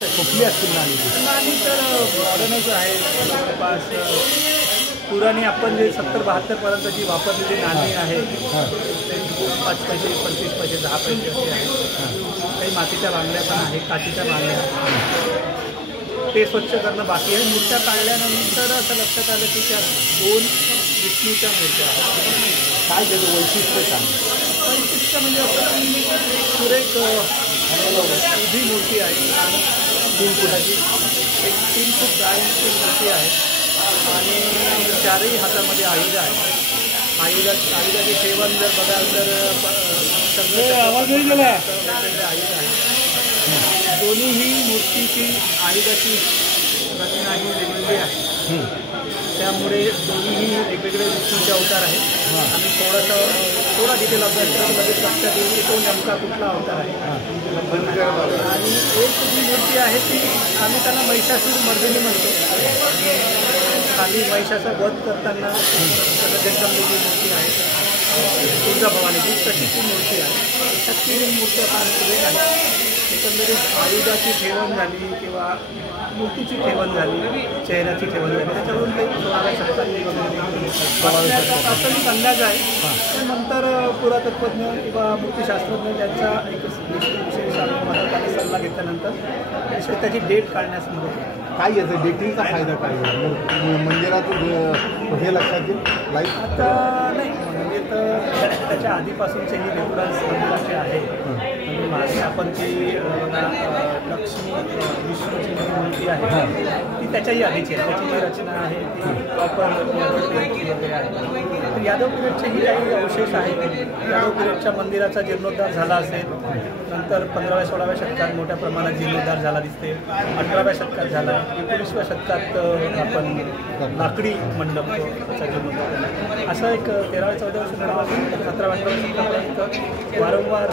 कुठली असतील नाणी तर मॉडर्नच आहे. जवळपास पुराणी आपण जे 70-72पर्यंतची वापरलेली नाणी आहेत, 5 पैसे, 25 पैसे, 10 पैसे असे आहेत. काही मातीच्या बांगड्या पण आहेत, काचीच्या बांगड्या. ते स्वच्छ करणं बाकी आहे. मूर्त्या काढल्यानंतर असं लक्षात आलं की त्या 2 विष्णूच्या मूर्त्या आहेत. काय त्याचं वैशिष्ट्य सांग. वैशिष्ट्य म्हणजे असं की सुरेख उभी मूर्ती आहे आणि 3 फुटाची, एक 3 फूट जाडीची मूर्ती आहे आणि 4ही हातामध्ये आयुध आहे. आयुधाचे सेवन जर बघाल तर वेगवेगळे आयुध आहेत. दोन्हीही मूर्तीची आयुधाची रचना ही वेगवेगळी आहे. त्यामुळे दोन्हीही वेगवेगळे विष्णूचे अवतार आहेत आणि थोडा डिटेल अभ्यास करून लगेच लक्षात येईल की तो नेमका कुठला अवतार आहे. आणि एक जी मूर्ती आहे ती आम्ही त्यांना महिषासूर मर्दिनी म्हणतो. खाली महिषाचा वध करताना जगदंबेची मूर्ती आहे, तुळजाभवानीची तशी ती मूर्ती आहे. अशा 3 मूर्त्या फार सुरेख आहेत. एकंदरीत आयुधाची ठेवण झाली किंवा मूर्तीची ठेवण झाली, चेहऱ्याची ठेवण झाली, त्याच्यावरून ते 16व्या शतकातली वगैरे प्राथमिक अंदाज आहे. त्यानंतर पुरातत्वज्ञ किंवा मूर्तिशास्त्रज्ञ ज्यांचा एक विशेष मदताने सल्ला घेतल्यानंतर त्याची डेट काढण्यास मदत होते. काय याचं डेटिंगचा फायदा काय मंदिरातून हे लक्षात येईल लाईफ आता नाही म्हणजे तर त्याच्या आधीपासूनचे ही रेफरन्स मंदिराचे आहे. म्हणजे मागे आपण ती लक्ष्मी विष्णूची मूर्ती आहे ती त्याच्याही आधीची आहे. त्याची जी रचना आहे ती प्रॉपर यादव पिरियडची वगैरे आहे. तर यादव पिरियडचेही काही अवशेष आहेत. यादव पिरियडच्या मंदिराचा जीर्णोद्धार झाला असेल, नंतर 15व्या-16व्या शतकात मोठ्या प्रमाणात जीर्णोद्धार झाला दिसते. 18व्या शतकात झाला. 19व्या शतकात आपण लाकडी मंडपचा जीर्णोद्धार झाला. असं एक 13व्या-14व्या शतकापासून 17व्या-18व्या शतकापर्यंत वारंवार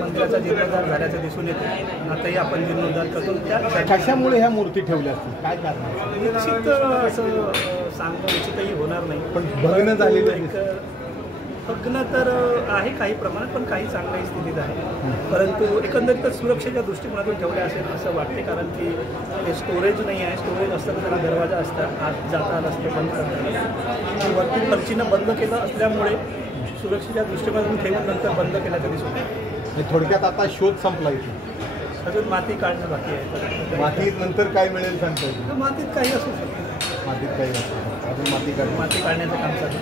मंदिराचा जीर्णोद्धार झाल्याचं दिसून येतं. आताही आपण जीर्णोद्धार करतो. त्या कशामुळे ह्या मूर्ती ठेवल्या असतील, काय कारण? निश्चित असं सांगणं निश्चितही होणार नाही. पण भग्न झालेलं एक भग्न तर आहे काही प्रमाणात, पण काही चांगल्याही स्थितीत आहे. परंतु एकंदरीतच सुरक्षेच्या दृष्टिकोनातून ठेवले असेल असं वाटते, कारण की हे स्टोरेज नाही आहे. स्टोरेज असतं तर त्याला दरवाजा असतात, आत जाता आलं असतं, बंद करता. वरती फरशीनं बंद केलं असल्यामुळे सुरक्षेच्या दृष्टिकोनातून ठेवून नंतर बंद केल्याचं दिसून येतं. थोडक्यात आता शोध संपला इथे. अजून माती काढणं बाकी आहे. मातीत नंतर काय मिळेल सांगता येईल? मातीत काही असू शकतं. मातीत काही असू शकतं. अजून माती काढण्याचं काम चालू.